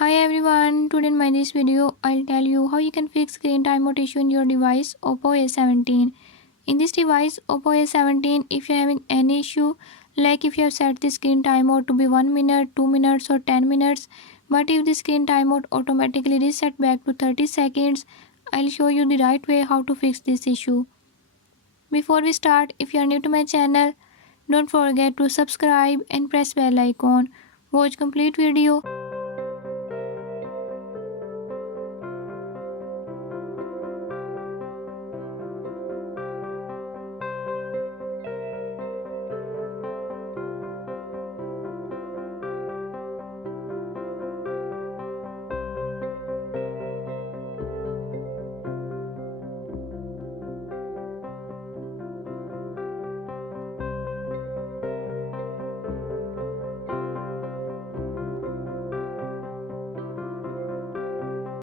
Hi everyone, today in my this video I'll tell you how you can fix screen timeout issue in your device Oppo A17. In this device Oppo A17, if you're having any issue like if you have set the screen timeout to be 1 minute, 2 minutes or 10 minutes, but if the screen timeout automatically reset back to 30 seconds, I'll show you the right way how to fix this issue. Before we start, if you are new to my channel, don't forget to subscribe and press bell icon. Watch complete video